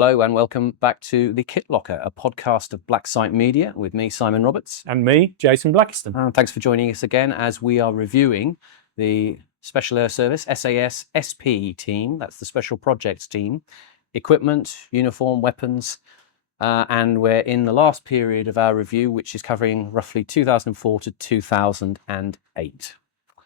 Hello and welcome back to TheKitLocker, a podcast of Black Site Media with me, Simon Roberts. And me, Jason Blackiston. Thanks for joining us again as we are reviewing the Special Air Service, SAS SP team, that's the Special Projects team, equipment, uniform, weapons, and we're in the last period of our review, which is covering roughly 2004 to 2008.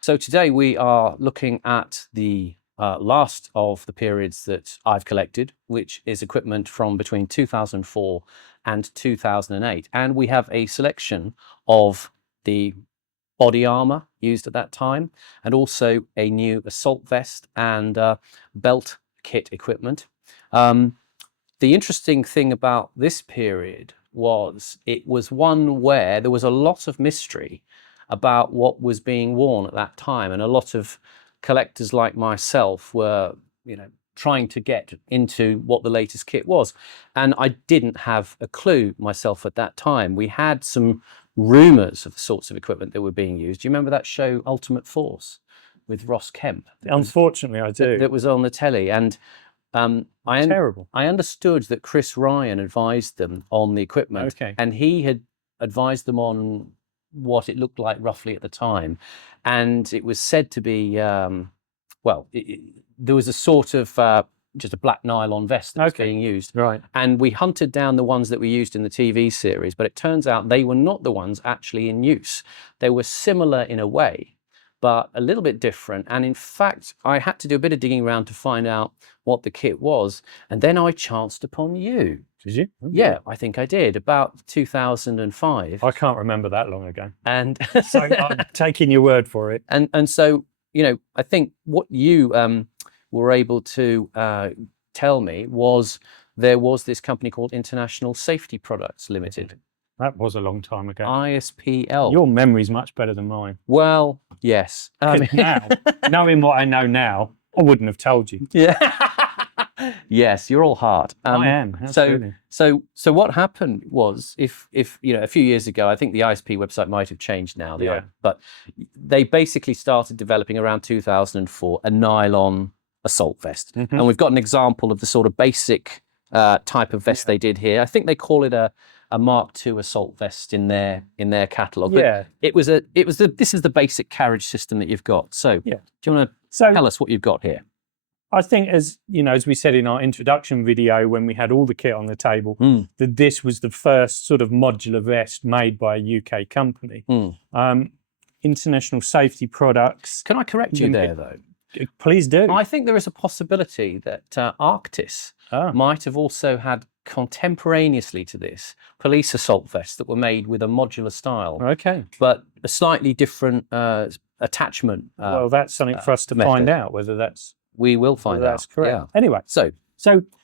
So today we are looking at the last of the periods that I've collected, which is equipment from between 2004 and 2008. And we have a selection of the body armor used at that time, and also a new assault vest and belt kit equipment. The interesting thing about this period was it was one where there was a lot of mystery about what was being worn at that time, and a lot of collectors like myself were, trying to get into what the latest kit was. And I didn't have a clue myself at that time. We had some rumors of the sorts of equipment that were being used. Do you remember that show Ultimate Force with Ross Kemp? Unfortunately, I do. That was on the telly. And Terrible. I understood that Chris Ryan advised them on the equipment. Okay. And he had advised them on what it looked like roughly at the time. And it was said to be, there was a sort of just a black nylon vest that was being used. Right. And we hunted down the ones that were used in the TV series, but it turns out they were not the ones actually in use. They were similar in a way, but a little bit different. And in fact, I had to do a bit of digging around to find out what the kit was. And then I chanced upon you. Did you? Oh, yeah, I think I did, about 2005. I can't remember that long ago. And so I'm taking your word for it. And so, I think what you were able to tell me was there was this company called International Safety Products Limited. That was a long time ago. ISPL. Your memory's much better than mine. Well, yes. Now, knowing what I know now, I wouldn't have told you. Yeah. Yes, you're all hard. I am. Absolutely. So what happened was, if a few years ago, I think the ISP website might have changed now. But they basically started developing around 2004 a nylon assault vest, and we've got an example of the sort of basic type of vest they did here. I think they call it a Mark II assault vest in their catalogue. Yeah. This is the basic carriage system that you've got. So do you want to tell us what you've got here? I think, as we said in our introduction video when we had all the kit on the table, that this was the first sort of modular vest made by a UK company. International Safety Products. Can I correct you there, though? Please do. I think there is a possibility that Arctis might have also had contemporaneously to this police assault vests that were made with a modular style. Okay. But a slightly different attachment. Well, that's something for us to find out whether that's... We will find out. That's correct. Yeah. Anyway, so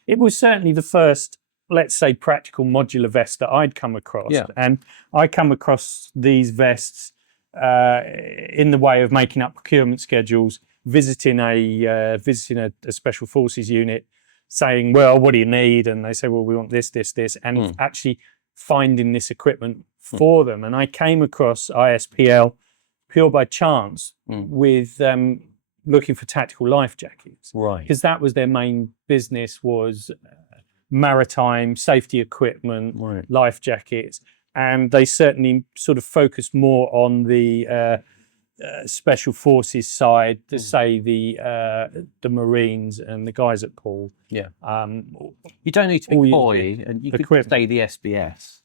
it was certainly the first, let's say, practical modular vest that I'd come across. Yeah. And I come across these vests in the way of making up procurement schedules, visiting a special forces unit, saying, well, what do you need? And they say, well, we want this, this, this, and actually finding this equipment for them. And I came across ISPL pure by chance with looking for tactical life jackets, right? Because that was their main business, was maritime safety equipment, life jackets, and they certainly sort of focused more on the special forces side, to say the Marines and the guys at Poole. Yeah. You don't need to be coy, and you could say the SBS.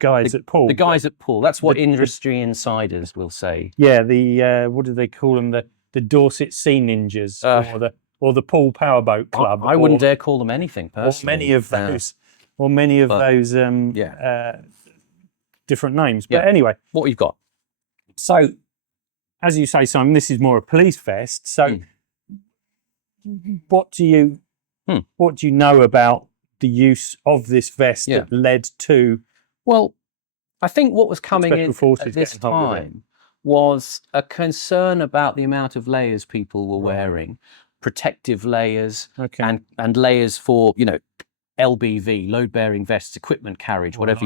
Guys at Poole. The guys at Poole. That's what industry insiders will say. Yeah. The what do they call them? The Dorset Sea Ninjas, or the Poole Powerboat Club. I wouldn't dare call them anything personally. Or many of those different names. But anyway, what you've got. So, as you say, Simon, this is more a police vest. So, what do you know about the use of this vest that led to? Well, I think what was coming in at this time was a concern about the amount of layers people were wearing, protective layers, and layers for LBV, load-bearing vests, equipment carriage, whatever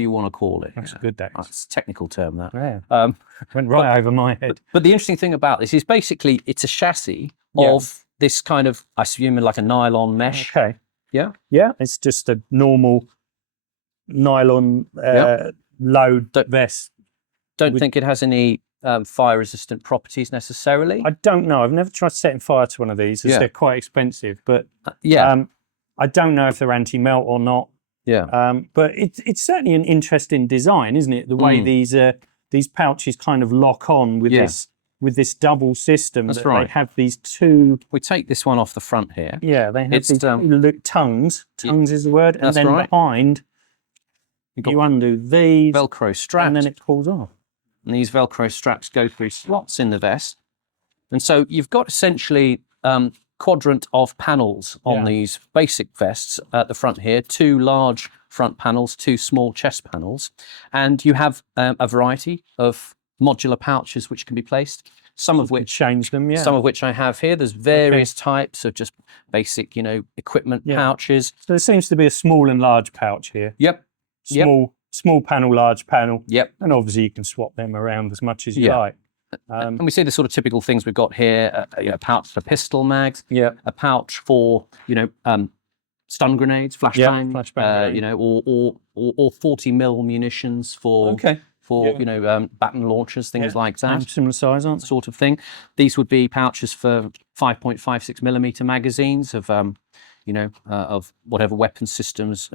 you want to call it. That's a good day. That's a technical term, that. Yeah. Went right over my head. But the interesting thing about this is basically it's a chassis of this kind of, I assume, like a nylon mesh. Okay. Yeah. Yeah, it's just a normal nylon load vest. Don't think it has any fire-resistant properties necessarily. I don't know. I've never tried setting fire to one of these, as they're quite expensive. But I don't know if they're anti-melt or not. Yeah. But it's certainly an interesting design, isn't it? The way these pouches kind of lock on with this double system. That's right. They have these two. We take this one off the front here. Yeah, they have these two tongues. Tongues is the word, and then behind you undo these Velcro straps, and then it pulls off. And these Velcro straps go through slots in the vest, and so you've got essentially quadrant of panels on these basic vests at the front here, 2 large front panels, 2 small chest panels, and you have a variety of modular pouches which can be placed, some of which change them, some of which I have here. There's various types of just basic, equipment pouches. So there seems to be a small and large pouch here. Yep. Small panel, large panel. Yep. And obviously you can swap them around as much as you like. And we see the sort of typical things we've got here: a pouch for pistol mags, a pouch for stun grenades, flashbang, or 40mm munitions for baton launchers, things like that. Similar size, aren't they? Sort of thing. These would be pouches for 5.56mm magazines of of whatever weapon systems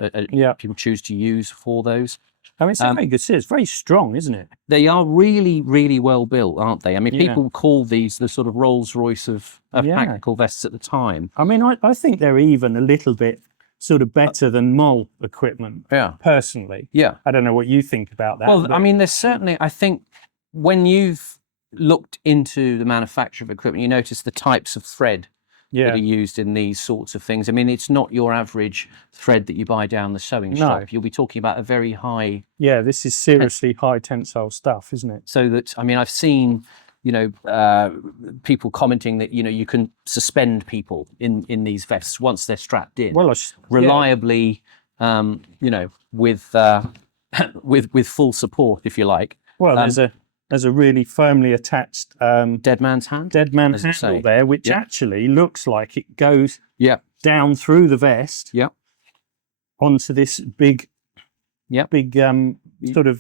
people choose to use for those. I mean, it's very good. It's very strong, isn't it? They are really, really well built, aren't they? I mean, people call these the sort of Rolls Royce of tactical vests at the time. I mean, I think they're even a little bit sort of better than MOL equipment. Personally. Yeah. I don't know what you think about that. Well, I mean, there's certainly, I think, when you've looked into the manufacture of equipment, you notice the types of thread that are used in these sorts of things. I mean, it's not your average thread that you buy down the sewing shop. You'll be talking about a very high... Yeah, this is seriously high tensile stuff, isn't it? So that, I mean, I've seen, people commenting that, you can suspend people in these vests once they're strapped in. Well, reliably, with full support, if you like. Well, there's a really firmly attached dead man's hand handle there, which actually looks like it goes down through the vest onto this big sort of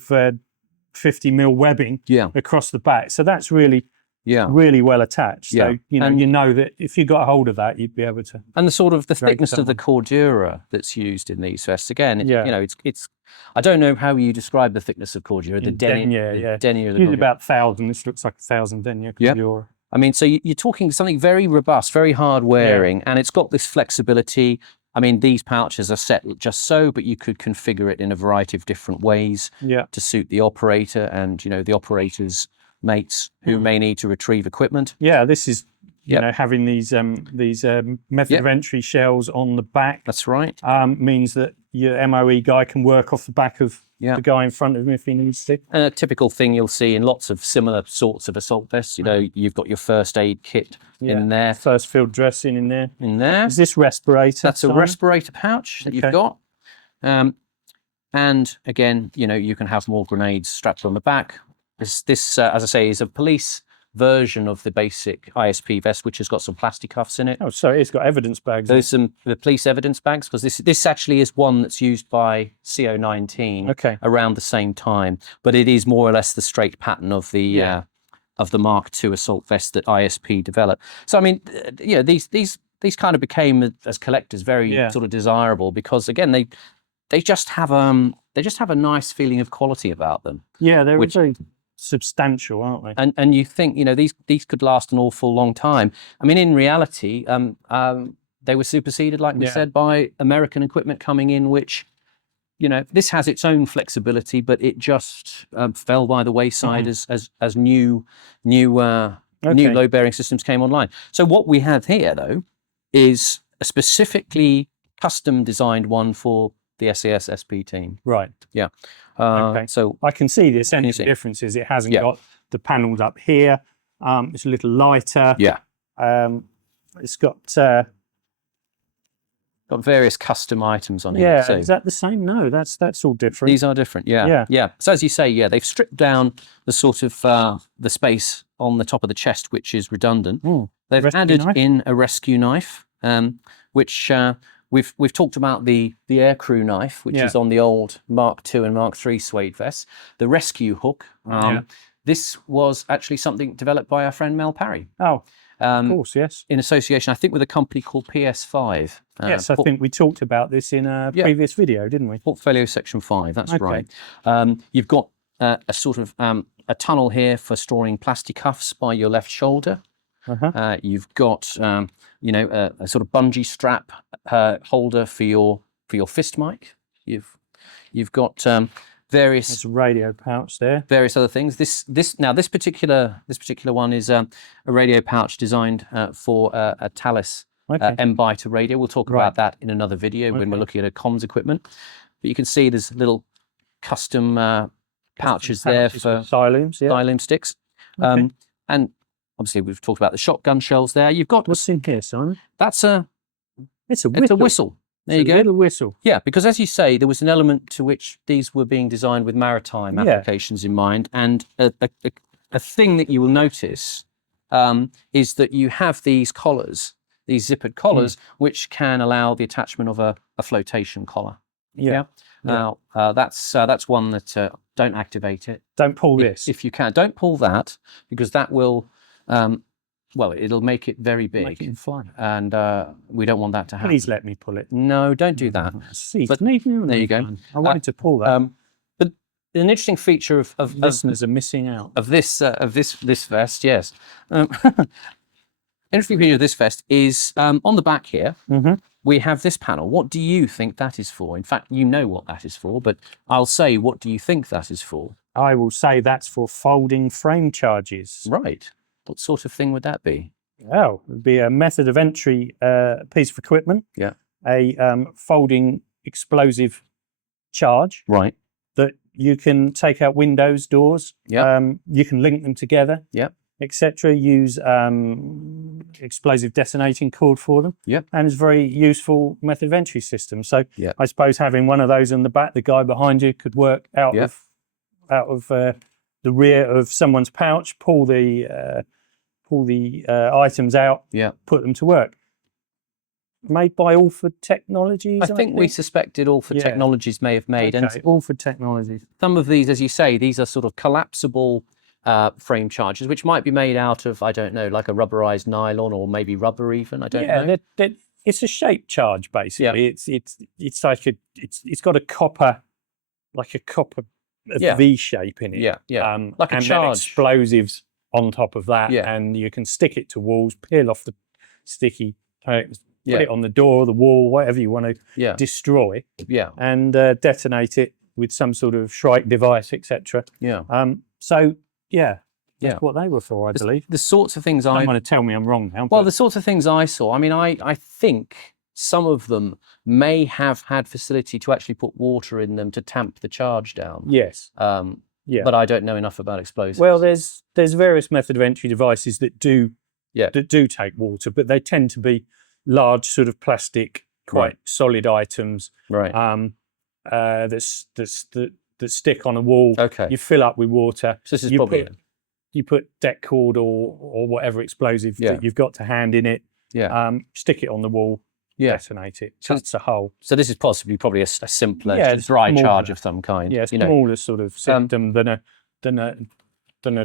50mm webbing across the back. So that's really well attached. So you know that if you got a hold of that, you'd be able to. And the sort of the thickness of the cordura that's used in these vests, again, it's. I don't know how you describe the thickness of cordura. The denier. Usually about 1,000. This looks like 1,000 denier cordura. I mean, so you're talking something very robust, very hard wearing, and it's got this flexibility. I mean, these pouches are set just so, but you could configure it in a variety of different ways to suit the operator and the operator's mates who may need to retrieve equipment. Yeah, this is having these method of entry shells on the back. That's right. Means that your MOE guy can work off the back of the guy in front of him if he needs to. A typical thing you'll see in lots of similar sorts of assault vests. You've got your first aid kit in there. First field dressing in there. Is this respirator? That's a respirator pouch that you've got. And again, you can have more grenades strapped on the back. This as I say, is a police version of the basic ISP vest, which has got some plastic cuffs in it. Oh, so it's got evidence bags. There's the police evidence bags, because this actually is one that's used by CO19 around the same time, but it is more or less the straight pattern of the Mark II assault vest that ISP developed. So I mean, these kind of became, as collectors, very sort of desirable, because again they just have a nice feeling of quality about them. Yeah, they're very substantial, aren't they? And you think these could last an awful long time. I mean, in reality, they were superseded, like we said, by American equipment coming in, which this has its own flexibility, but it just fell by the wayside as new load bearing systems came online. So what we have here, though, is a specifically custom designed one for the SAS SP team. Right. Yeah. So I can see the essential difference is it hasn't got the panels up here. It's a little lighter. Yeah. It's got various custom items on here. Yeah. So is that the same? No, that's all different. These are different. Yeah. So as you say, they've stripped down the sort of the space on the top of the chest, which is redundant. They've added in a rescue knife, which we've talked about the aircrew knife, which is on the old Mark II and Mark III suede vests. The rescue hook. This was actually something developed by our friend Mel Parry. Oh, of course, yes. In association, I think, with a company called PS5. Yes, I think we talked about this in a previous video, didn't we? Portfolio section 5, that's right. You've got a sort of a tunnel here for storing plastic cuffs by your left shoulder. You've got, you know, a sort of bungee strap holder for your fist mic. You've got various. There's a radio pouch there. Various other things. This particular one is a radio pouch designed for a Thales M-Biter radio. We'll talk about that in another video when we're looking at a comms equipment. But you can see there's little custom pouches there for Xylem sticks. And obviously we've talked about the shotgun shells there. You've got what's in here, Simon? It's a whistle. It's a whistle. There you go. A little whistle. Yeah, because as you say, there was an element to which these were being designed with maritime applications in mind. And a thing that you will notice is that you have these collars, these zippered collars, which can allow the attachment of a flotation collar. Now, that's one that don't activate it. Don't pull this. If you can. Don't pull that, because that will... well, it'll make it very big. Make it fly. And we don't want that to happen. Please let me pull it. No, don't do that. See, but there you go. I wanted to pull that. But an interesting feature of listeners are missing out of this vest, yes. Interesting feature of this vest is on the back here. We have this panel. What do you think that is for? In fact, you know what that is for, but I'll say, what do you think that is for? I will say that's for folding frame charges. Right. What sort of thing would that be? Oh, it would be a method of entry piece of equipment. Yeah. A folding explosive charge. Right. That you can take out windows, doors. Yeah. You can link them together. Yeah. Etc. Use explosive detonating cord for them. Yeah. And it's a very useful method of entry system. So I suppose having one of those on the back, the guy behind you could work out of the rear of someone's pouch, pull the items out, put them to work. Made by Alford Technologies, I think we suspected Alford Technologies may have made. Okay, and Alford Technologies. Some of these, as you say, these are sort of collapsible frame charges, which might be made out of, I don't know, like a rubberized nylon or maybe rubber even. I don't know. It's a shape charge basically. It's like it's got a copper V shape in it. Like a and charge. Then explosives on top of that, and you can stick it to walls, peel off the sticky, put it on the door, the wall, whatever you want to destroy, and detonate it with some sort of Shrike device, etc. That's what they were for, I believe. The sorts of things I'm going to tell me I'm wrong now. Well, the sorts of things I saw, I mean, I think some of them may have had facility to actually put water in them to tamp the charge down. Yes. But I don't know enough about explosives. Well, there's various method of entry devices that do take water, but they tend to be large, sort of plastic, quite solid items. Right. That stick on a wall. Okay. You fill up with water. So this is probably you put deck cord or whatever explosive that you've got to hand in it. Yeah. Stick it on the wall. Detonate it. Cuts a hole. So this is probably a simpler, dry charge of some kind. Yeah, smaller sort of system than a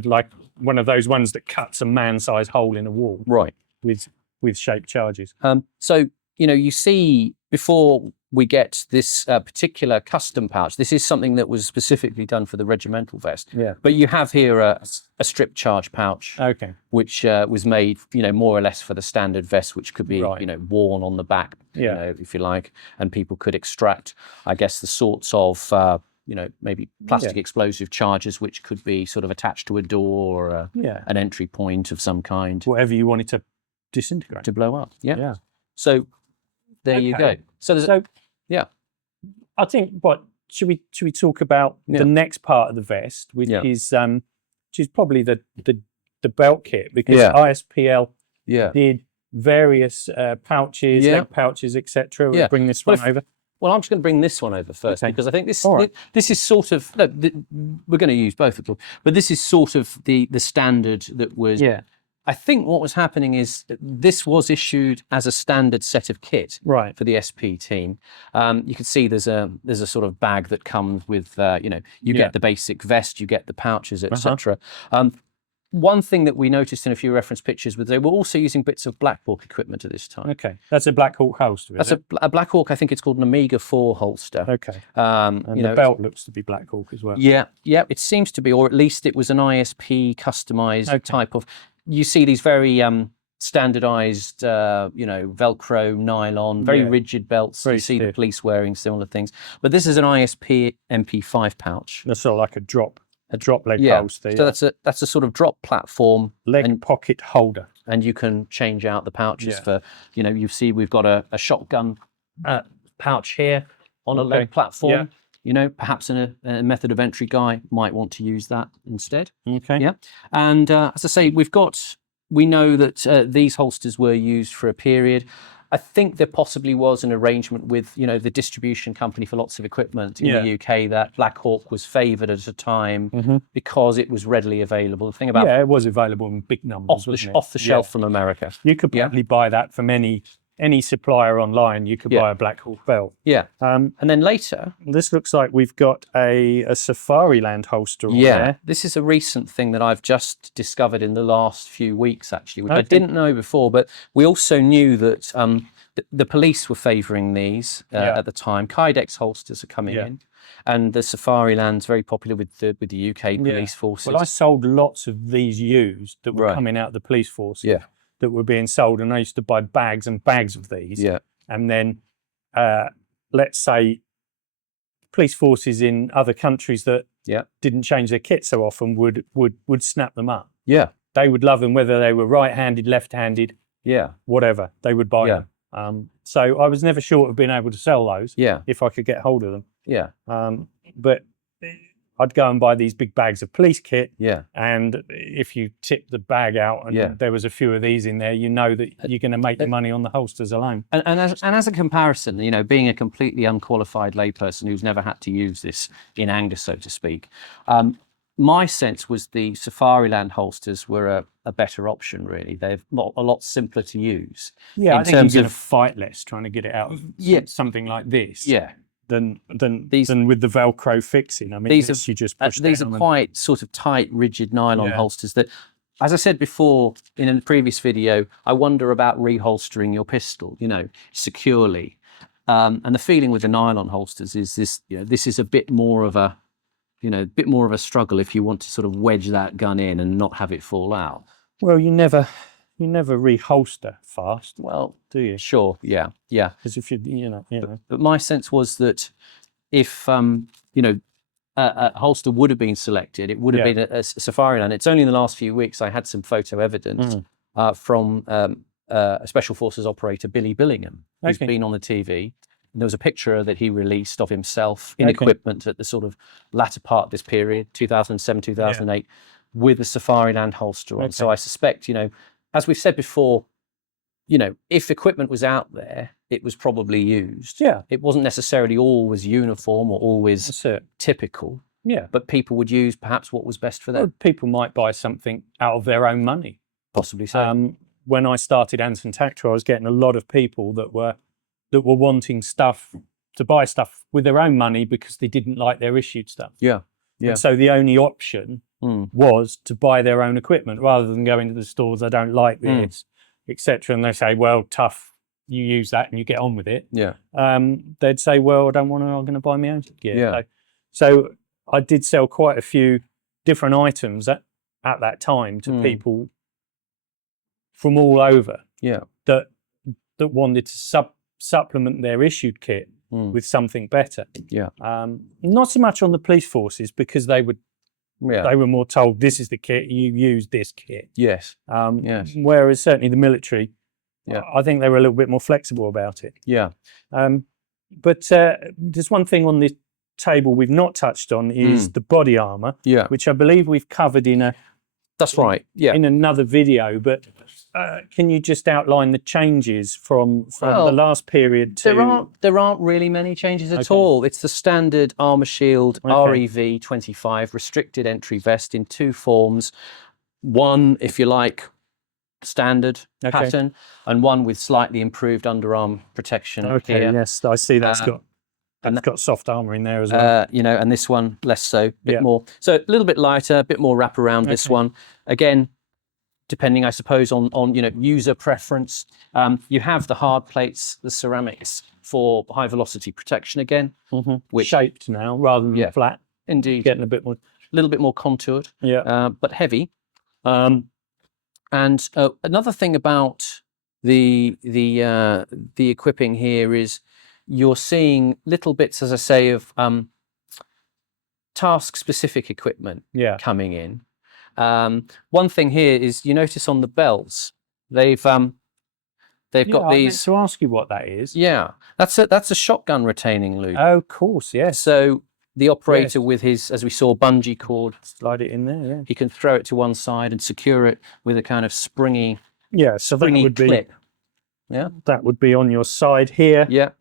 like one of those ones that cuts a man-sized hole in a wall. Right. With shaped charges. So you see, before we get this particular custom pouch, this is something that was specifically done for the regimental vest. Yeah. But you have here a strip charge pouch. Okay. Which was made, more or less for the standard vest, which could be, worn on the back, if you like, and people could extract, I guess, the sorts of, maybe plastic explosive charges, which could be sort of attached to a door or an entry point of some kind. Whatever you wanted to disintegrate. To blow up. Yeah. So there you go. So I think should we talk about the next part of the vest, which is probably the belt kit, because ISPL did various pouches, leg pouches, etc. We'll bring this one over. Well, I'm just going to bring this one over first, because I think this is sort of we're going to use both of them, but this is sort of the standard that was I think what was happening is that this was issued as a standard set of kit Right. for the SP team. You can see there's a sort of bag that comes with you get the basic vest, you get the pouches, etc. One thing that we noticed in a few reference pictures was they were also using bits of Black Hawk equipment at this time. Okay, that's a Black Hawk holster. That's a Black Hawk. I think it's called an Omega 4 holster. Okay. And the belt looks to be Black Hawk as well. Yeah, it seems to be, or at least it was an ISP customized type of. You see these very standardized, Velcro, nylon, very rigid belts. Very you see the stiff. police wearing similar things, but this is an ISP MP5 pouch. That's sort of like a drop leg Yeah, holster. so that's a sort of drop platform Leg pocket holder. and you can change out the pouches for, you see we've got a shotgun pouch here on a leg platform. Perhaps a method of entry guy might want to use that instead. Okay. Yeah. And as I say, we know that these holsters were used for a period. I think there possibly was an arrangement with, the distribution company for lots of equipment in the UK that Black Hawk was favoured at a time because it was readily available. The thing about it was available in big numbers, off the shelf from America. You could probably buy that from any supplier online. You could buy a Black Hawk belt. Yeah. And then later, this looks like we've got a Safariland holster on there. This is a recent thing that I've just discovered in the last few weeks, actually, which I didn't know before. But we also knew that the police were favouring these at the time. Kydex holsters are coming in. And the Safariland's very popular with the UK police forces. Well, I sold lots of these used that were coming out of the police forces. Yeah. That were being sold, and I used to buy bags and bags of these. Yeah. And then, let's say, police forces in other countries that didn't change their kit so often would snap them up. Yeah. They would love them, whether they were right-handed, left-handed, whatever. They would buy them. So I was never short of being able to sell those. If I could get hold of them. Yeah. But I'd go and buy these big bags of police kit. Yeah. And if you tip the bag out and there was a few of these in there, you know that you're going to make your money on the holsters alone. And as a comparison, being a completely unqualified layperson who's never had to use this in anger, so to speak, my sense was the Safariland holsters were a better option, really. They're a lot simpler to use. Yeah, I think you're going to fight less trying to get it out of something like this. Yeah. Than with the Velcro fixing. I mean, these are quite sort of tight, rigid nylon holsters that, as I said before in a previous video, I wonder about reholstering your pistol, securely. And the feeling with the nylon holsters is this, this is a bit more of a, struggle if you want to sort of wedge that gun in and not have it fall out. Well, you never reholster fast. Well, do you? Sure, yeah. Because if you But my sense was that if a holster would have been selected, it would have been a Safariland. It's only in the last few weeks I had some photo evidence from a Special Forces operator, Billy Billingham, who's been on the TV. And there was a picture that he released of himself in equipment at the sort of latter part of this period, 2007, 2008, with a Safariland holster on. So I suspect, as we've said before, if equipment was out there, it was probably used. Yeah. It wasn't necessarily always uniform or always typical. Yeah. But people would use perhaps what was best for them. Well, people might buy something out of their own money. Possibly so. When I started Anson Tactor, I was getting a lot of people that were wanting to buy stuff with their own money because they didn't like their issued stuff. Yeah. Yeah. And so the only option was to buy their own equipment rather than go into the stores. I don't like this, etc. And they say, well, tough, you use that and you get on with it. Yeah. They'd say, well, I don't want to, I'm going to buy my own gear. Yeah. So I did sell quite a few different items at that time to people from all over. Yeah. That wanted to supplement their issued kit with something better. Yeah. Not so much on the police forces because they were more told this is the kit, you use this kit. Yes. Yes. Whereas certainly the military, I think they were a little bit more flexible about it. Yeah. But there's one thing on this table we've not touched on is the body armor, which I believe we've covered in a. That's right. Yeah. In another video, but can you just outline the changes from the last period to? There aren't really many changes at all. It's the standard Armour Shield REV 25 restricted entry vest in two forms. One, if you like, standard pattern, and one with slightly improved underarm protection here. Yes, I see that's got soft armour in there as well. You know, and this one less so, bit more. So a little bit lighter, a bit more wrap around this one. Again, depending, I suppose, on you know, user preference. You have the hard plates, the ceramics for high velocity protection again, which shaped now rather than flat. Indeed, getting a little bit more contoured. But heavy. And another thing about the equipping here is you're seeing little bits, as I say, of task-specific equipment coming in. One thing here is you notice on the belts they've got these. I meant to ask you what that is. Yeah, that's a shotgun retaining loop. Oh, of course, yes. So the operator with his, as we saw, bungee cord, slide it in there. Yeah, he can throw it to one side and secure it with a kind of springy. So that would clip. That would be on your side here.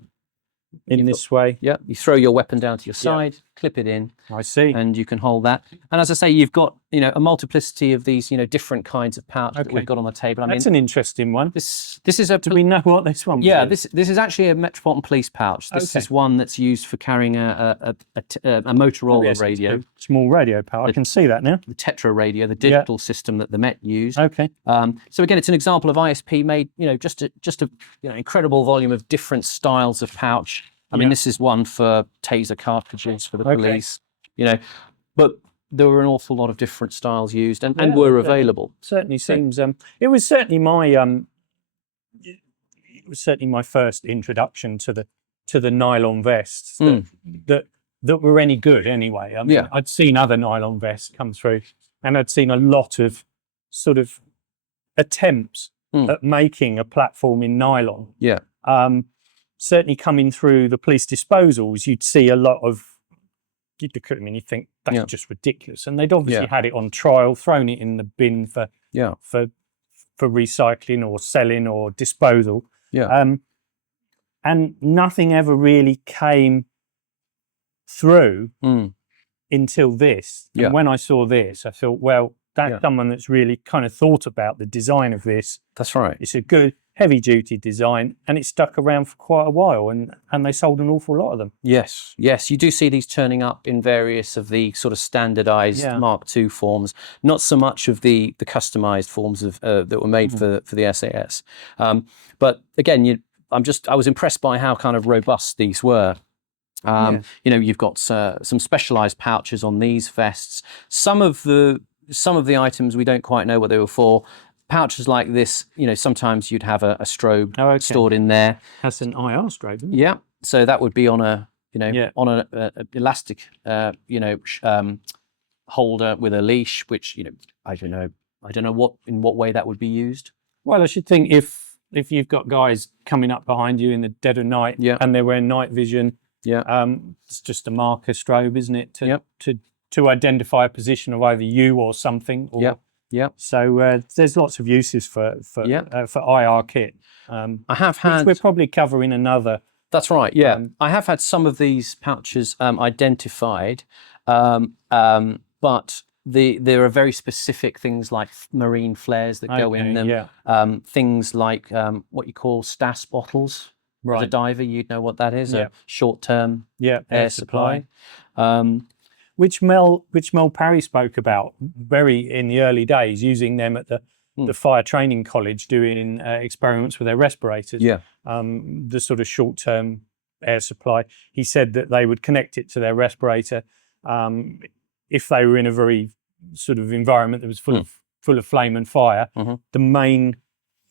In this way. You throw your weapon down to your side, clip it in. I see. And you can hold that. And as I say, you've got, you know, a multiplicity of these, you know, different kinds of pouch that we've got on the table. That's an interesting one. This is a. Do we know what this one? This is actually a Metropolitan Police pouch. This is one that's used for carrying a Motorola radio. Small radio pouch. I can see that now. The Tetra radio, the digital system that the Met used. Okay. So again, it's an example of ISP made, you know, just a you know, incredible volume of different styles of pouch. I mean, this is one for taser cartridges for the police, you know, but there were an awful lot of different styles used and were available. Certainly seems. It was certainly my first introduction to the nylon vests that were any good anyway. I mean, I'd seen other nylon vests come through, and I'd seen a lot of sort of attempts at making a platform in nylon. Certainly coming through the police disposals, you'd see a lot of, you'd think that's just ridiculous. And they'd obviously had it on trial, thrown it in the bin for recycling or selling or disposal. And nothing ever really came through until this. And when I saw this, I thought, well, that's someone that's really kind of thought about the design of this. That's right. It's a good heavy-duty design, and it stuck around for quite a while, and they sold an awful lot of them. Yes, you do see these turning up in various of the sort of standardized Mark II forms, not so much of the customized forms of that were made for the SAS. But again, I was impressed by how kind of robust these were. You know, you've got some specialized pouches on these vests. Some of the items we don't quite know what they were for. Pouches like this, you know, sometimes you'd have a strobe stored in there. That's an IR strobe, isn't it? Yeah, so that would be on a, you know, on an elastic, you know, holder with a leash, which, you know, I don't know in what way that would be used. Well, I should think if you've got guys coming up behind you in the dead of night and they're wearing night vision, it's just a marker strobe, isn't it, to identify a position of either you or something. Or, So there's lots of uses for IR kit. I have had. Which we're probably covering another. That's right. Yeah, I have had some of these pouches identified, but there are very specific things like marine flares that go in them. Things like what you call SAS bottles. As a diver, you'd know what that is. A short-term air supply. Which Mel Parry spoke about very in the early days, using them at the fire training college, doing experiments with their respirators. The sort of short-term air supply. He said that they would connect it to their respirator if they were in a very sort of environment that was full of flame and fire. The main,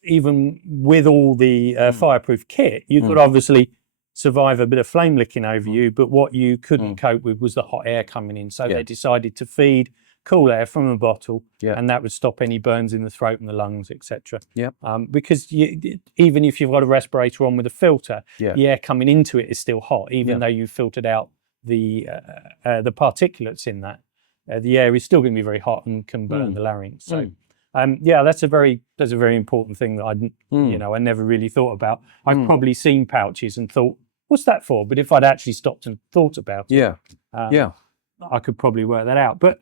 even with all the fireproof kit, you could obviously survive a bit of flame licking over you, but what you couldn't cope with was the hot air coming in. So they decided to feed cool air from a bottle, and that would stop any burns in the throat and the lungs, etc. Because even if you've got a respirator on with a filter, the air coming into it is still hot, even though you've filtered out the particulates in that. The air is still going to be very hot and can burn the larynx. So. That's a very important thing that I never really thought about. I've probably seen pouches and thought, what's that for? But if I'd actually stopped and thought about it, I could probably work that out. But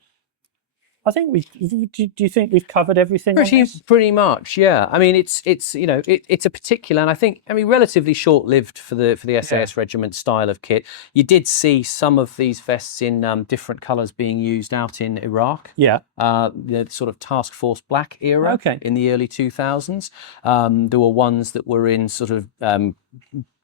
I think do you think we've covered everything on this? Pretty much, yeah. I mean, it's you know, it's a particular, and I mean, relatively short-lived for the SAS regiment style of kit. You did see some of these vests in different colours being used out in Iraq. Yeah. The sort of task force black era. Okay. In the early 2000s. There were ones that were in sort of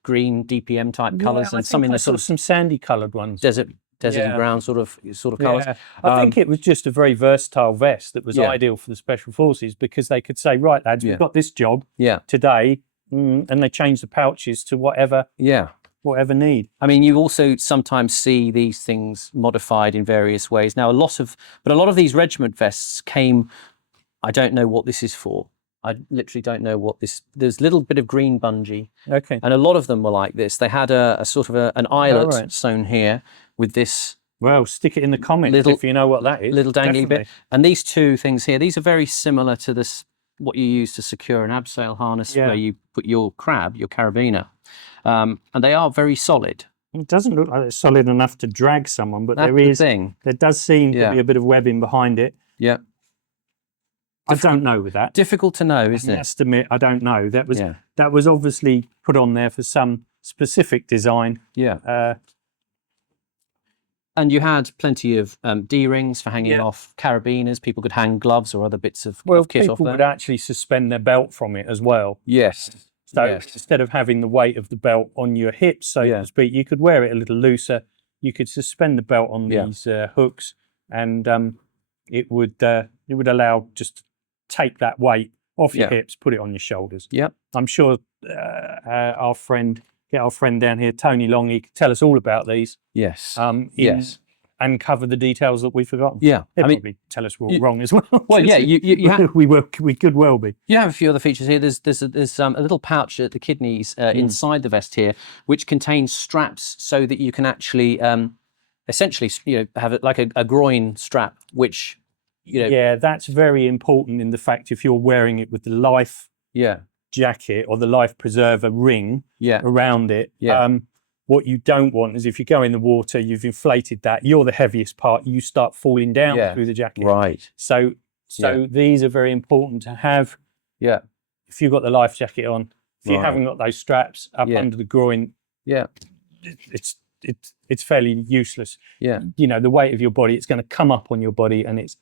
green DPM type colours, and some in the sort of some sandy coloured ones. Deserty brown sort of colours. Yeah. I think it was just a very versatile vest that was ideal for the special forces, because they could say, right, lads, we've got this job today, and they change the pouches to whatever need. I mean, you also sometimes see these things modified in various ways. Now, a lot of these regiment vests came. I don't know what this is for. I literally don't know what this. There's a little bit of green bungee. Okay. And a lot of them were like this. They had a sort of an eyelet sewn here with this. Well, stick it in the comments if you know what that is. Little dangly bit. And these two things here, these are very similar to this, what you use to secure an abseil harness, where you put your carabiner. And they are very solid. It doesn't look like it's solid enough to drag someone, but there does seem to be a bit of webbing behind it. Yeah. I don't know with that. Difficult to know, isn't it? I have to admit, I don't know. That was obviously put on there for some specific design. Yeah. And you had plenty of D-rings for hanging off carabiners. People could hang gloves or other bits of kit off there. People would actually suspend their belt from it as well. Yes. So instead of having the weight of the belt on your hips, so to speak, you could wear it a little looser. You could suspend the belt on these hooks, and it would allow just to take that weight off your hips, put it on your shoulders. Yep. I'm sure our friend down here, Tony Longley, could tell us all about these. Yes. And cover the details that we've forgotten. Yeah. He'll probably tell us we're all wrong as well. Well, yeah, we could well be. You have a few other features here. There's a little pouch at the kidneys inside the vest here, which contains straps so that you can actually essentially have it like a groin strap, which Yeah, that's very important in the fact if you're wearing it with the life jacket or the life preserver ring around it. What you don't want is if you go in the water, you've inflated that, you're the heaviest part, you start falling down through the jacket. Right. So these are very important to have. Yeah. If you've got the life jacket on, if you haven't got those straps up under the groin, it's fairly useless. Yeah. The weight of your body, it's going to come up on your body, and it's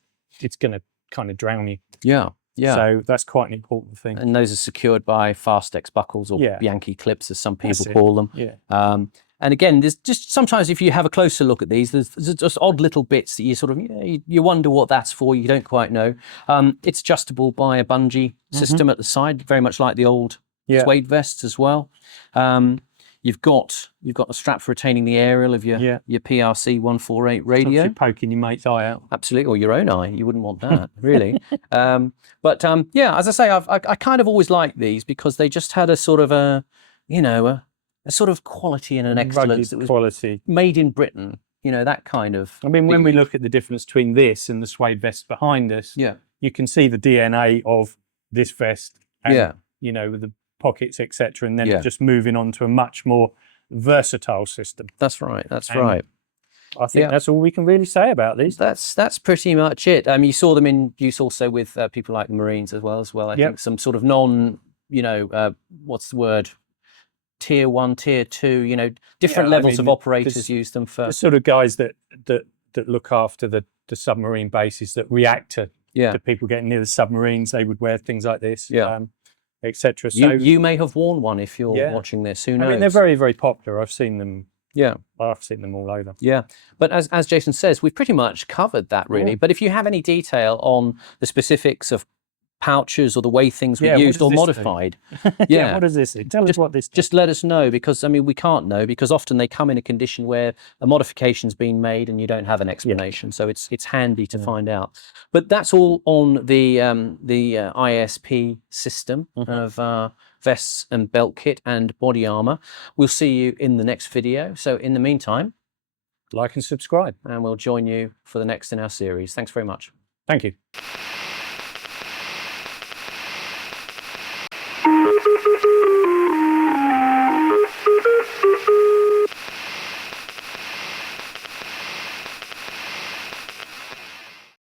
going to kind of drown you. Yeah. Yeah. So that's quite an important thing. And those are secured by Fastex buckles or Yankee clips, as some people call them. Yeah. And again, there's just sometimes if you have a closer look at these, there's just odd little bits that you sort of you wonder what that's for. You don't quite know. It's adjustable by a bungee system at the side, very much like the old suede vests as well. You've got a strap for retaining the aerial of your PRC 148 radio. You're poking your mate's eye out. Absolutely, or your own eye. You wouldn't want that, really. But as I say, I kind of always liked these because they just had a sort of a sort of quality and an excellence that was made in Britain. That kind of. I mean, when we look at the difference between this and the suede vest behind us, you can see the DNA of this vest. And, with the pockets, etc., and then just moving on to a much more versatile system. That's right. Right. I think that's all we can really say about these. That's pretty much it. You saw them in use also with people like the Marines as well. I think some sort of what's the word? Tier 1, Tier 2. Different levels of operators use them for the sort of guys that look after the submarine bases that react to people getting near the submarines. They would wear things like this. Etc. So you may have worn one if you're watching this. Who knows? I mean, they're very, very popular. I've seen them. Yeah, I've seen them all over. Yeah, but as Jason says, we've pretty much covered that really. But if you have any detail on the specifics of pouches or the way things were used or modified, what does this do? Tell us what this does. Just let us know, because we can't know, because often they come in a condition where a modification's been made and you don't have an explanation. So it's handy to find out. But that's all on the ISP system of vests and belt kit and body armor. We'll see you in the next video. So in the meantime, like and subscribe, and we'll join you for the next in our series. Thanks very much. Thank you.